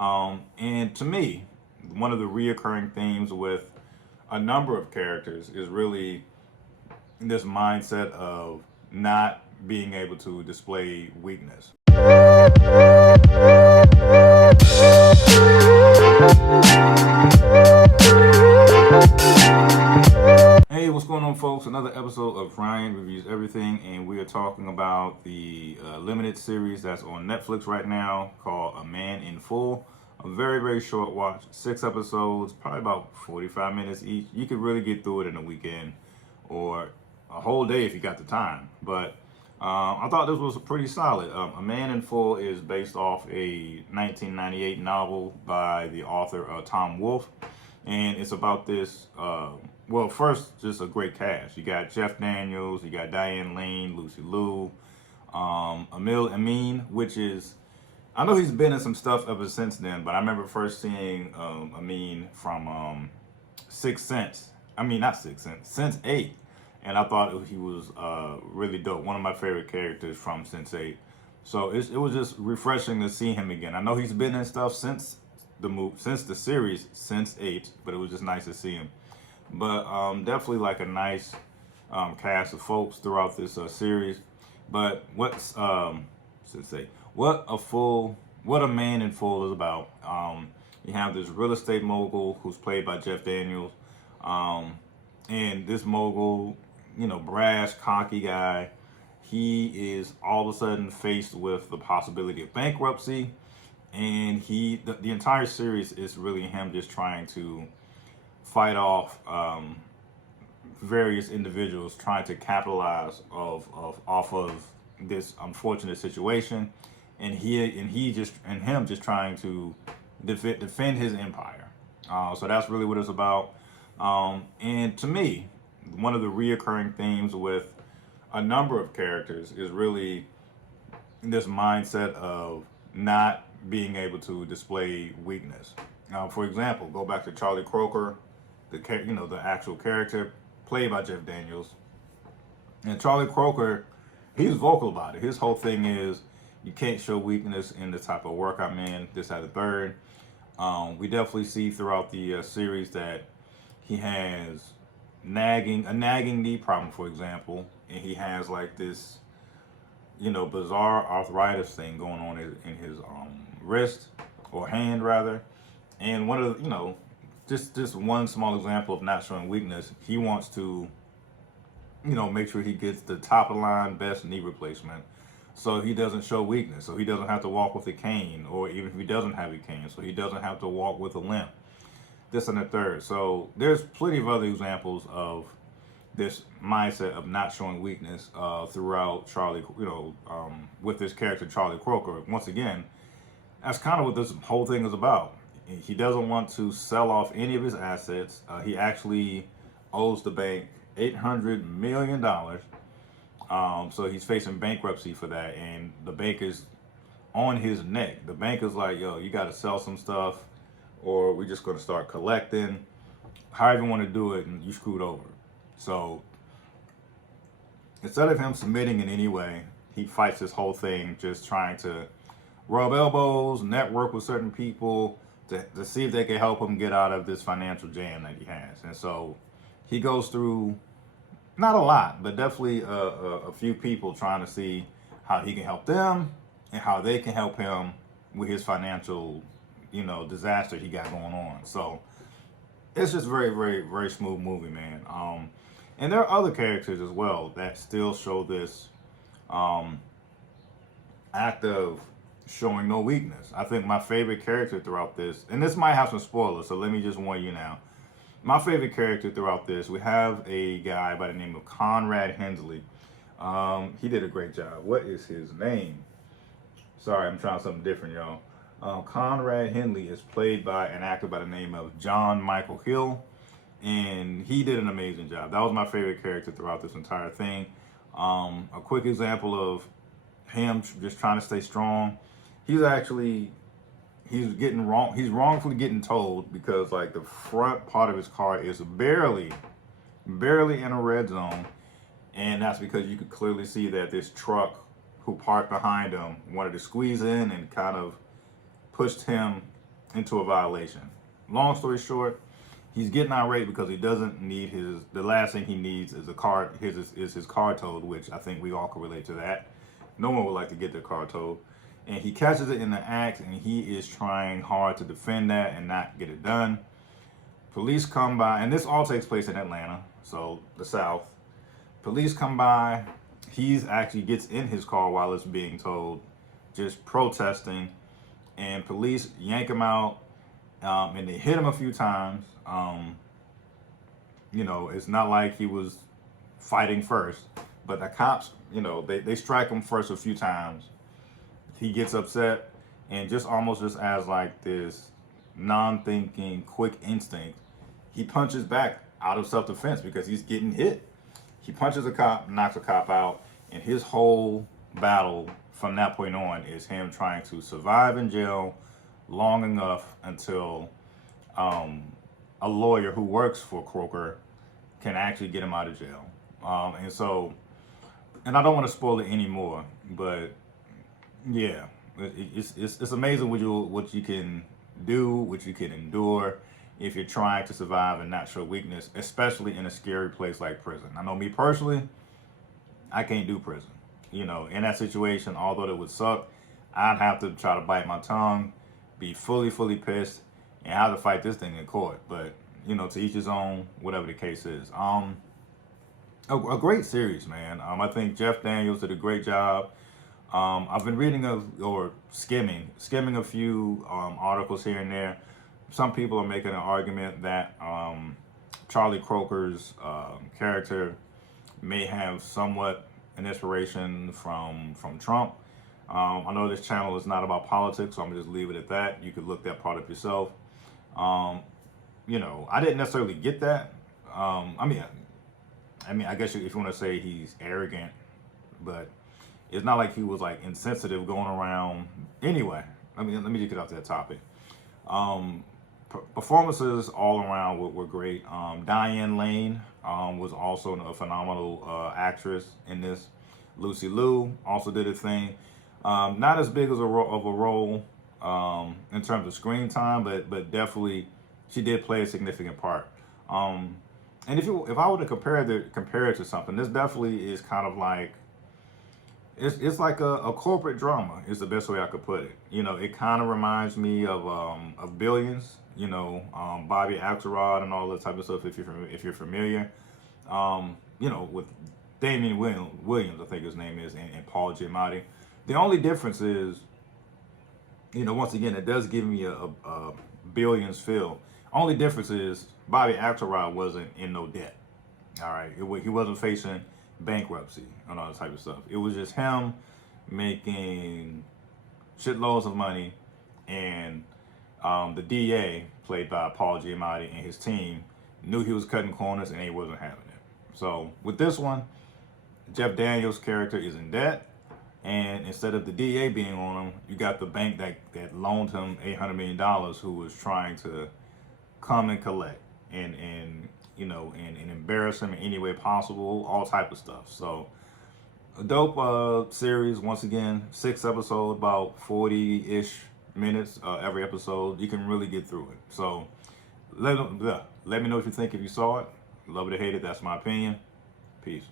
And to me, one of the reoccurring themes with a number of characters is really this mindset of not being able to display weakness. Hey, what's going on, folks? Another episode of Ryan Reviews Everything, and we are talking about the limited series that's on Netflix right now called A Man in Full. A very, very short watch, 6 episodes, probably about 45 minutes each. You could really get through it in a weekend or a whole day if you got the time. But I thought this was pretty solid. A Man in Full is based off a 1998 novel by the author Tom Wolfe, and it's about this. Well, first, just a great cast. You got Jeff Daniels, you got Diane Lane, Lucy Liu, Emil Amin, which is, I know he's been in some stuff ever since then, but I remember first seeing Amin from Sixth Sense. I mean, not Sixth Sense, Sense8. And I thought he was really dope. One of my favorite characters from Sense8. So it was just refreshing to see him again. I know he's been in stuff since the series Sense8, but it was just nice to see him. But definitely like a nice cast of folks throughout this series. But what a Man in Full is about. You have this real estate mogul who's played by Jeff Daniels, and this mogul, brash, cocky guy, he is all of a sudden faced with the possibility of bankruptcy, and the entire series is really him just trying to fight off various individuals trying to capitalize off of this unfortunate situation, and him just trying to defend his empire. So that's really what it's about. And to me, one of the reoccurring themes with a number of characters is really this mindset of not being able to display weakness. For example, go back to Charlie Croker, the actual character played by Jeff Daniels. And Charlie Croker, he's vocal about it. His whole thing is, you can't show weakness in the type of work I'm in, this, that, the third. We definitely see throughout the series that he has a nagging knee problem, for example, and he has like this, bizarre arthritis thing going on in his wrist or hand rather. And one of the, just one small example of not showing weakness, he wants to, make sure he gets the top of the line best knee replacement, so he doesn't show weakness, so he doesn't have to walk with a cane, or even if he doesn't have a cane, so he doesn't have to walk with a limp, this and the third. So there's plenty of other examples of this mindset of not showing weakness throughout Charlie, with this character Charlie Croker. Once again, that's kind of what this whole thing is about. He doesn't want to sell off any of his assets. He actually owes the bank $800 million. So he's facing bankruptcy for that, and the bank is on his neck. The bank is like, yo, you got to sell some stuff, or we're just going to start collecting. However you want to do it, and you screwed over. So instead of him submitting in any way, he fights this whole thing just trying to rub elbows, network with certain people to see if they can help him get out of this financial jam that he has. And so he goes through, not a lot, but definitely a few people trying to see how he can help them and how they can help him with his financial, disaster he got going on. So it's just very, very, very smooth movie, man. And there are other characters as well that still show this act of showing no weakness. I think my favorite character throughout this, and this might have some spoilers, so let me just warn you now. My favorite character throughout this, we have a guy by the name of Conrad Henley. He did a great job. What is his name? Sorry, I'm trying something different, y'all. Conrad Henley is played by an actor by the name of John Michael Hill, and he did an amazing job. That was my favorite character throughout this entire thing. A quick example of him just trying to stay strong. He's wrongfully getting told because like the front part of his car is barely in a red zone, and that's because you could clearly see that this truck who parked behind him wanted to squeeze in and kind of pushed him into a violation. Long story short, he's getting irate because he doesn't need the last thing he needs is his car towed, which I think we all can relate to that. No one would like to get their car towed. And he catches it in the act, and he is trying hard to defend that and not get it done. Police come by, and this all takes place in Atlanta, so the South. Police come by. He actually gets in his car while it's being towed, just protesting, and police yank him out, and they hit him a few times. It's not like he was fighting first, but the cops, they strike him first a few times. He gets upset, and just as like this non-thinking, quick instinct, he punches back out of self-defense because he's getting hit. He punches a cop, knocks a cop out, and his whole battle from that point on is him trying to survive in jail long enough until a lawyer who works for Kroker can actually get him out of jail. And I don't want to spoil it anymore, but yeah, it's amazing what you can do, what you can endure if you're trying to survive and not show weakness, especially in a scary place like prison. I know me personally, I can't do prison. In that situation, although it would suck, I'd have to try to bite my tongue, be fully pissed, and have to fight this thing in court. But, to each his own, whatever the case is. A great series, man. I think Jeff Daniels did a great job. I've been reading or skimming a few articles here and there. Some people are making an argument that Charlie Croker's character may have somewhat an inspiration from Trump. I know this channel is not about politics, so I'm gonna just leave it at that. You could look that part up yourself. I didn't necessarily get that. I guess if you want to say he's arrogant, but it's not like he was like insensitive going around. Anyway, let me just get off that topic. Performances all around were great. Diane Lane was also a phenomenal actress in this. Lucy Liu also did a thing. Not as big as a role in terms of screen time, but definitely she did play a significant part. And if I were to compare it to something, this definitely is kind of like it's like a corporate drama is the best way I could put it. It kind of reminds me of Billions. Bobby Axelrod and all that type of stuff. If you're familiar, with Damian Williams, I think his name is, and Paul Giamatti. The only difference is, once again, it does give me a Billions feel. Only difference is Bobby Axelrod wasn't in no debt. All right, he wasn't facing bankruptcy and all that type of stuff. It was just him making shitloads of money, and the DA, played by Paul Giamatti, and his team knew he was cutting corners, and he wasn't having it. So with this one, Jeff Daniels' character is in debt, and instead of the DA being on him, you got the bank that loaned him $800 million, who was trying to come and collect and embarrass him in any way possible, all type of stuff. So a dope series. Once again, 6 episodes, about 40-ish minutes every episode. You can really get through it. So let me know what you think if you saw it. Love it or hate it, that's my opinion. Peace.